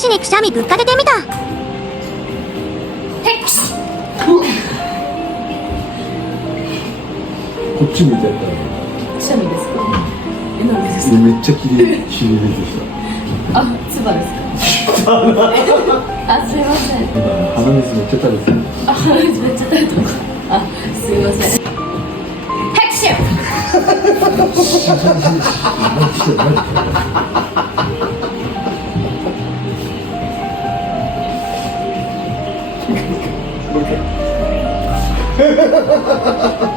しにくしゃみぶっかけてみた。こっち向いてやったらくしゃみですか？なんでですか？めっちゃきれい出てきあ、つばですか？あ、すいません。た。鼻水めっちゃ垂れてる。あ、鼻水めっちゃ垂れてます。あ、すいません。拍手。マジでマジで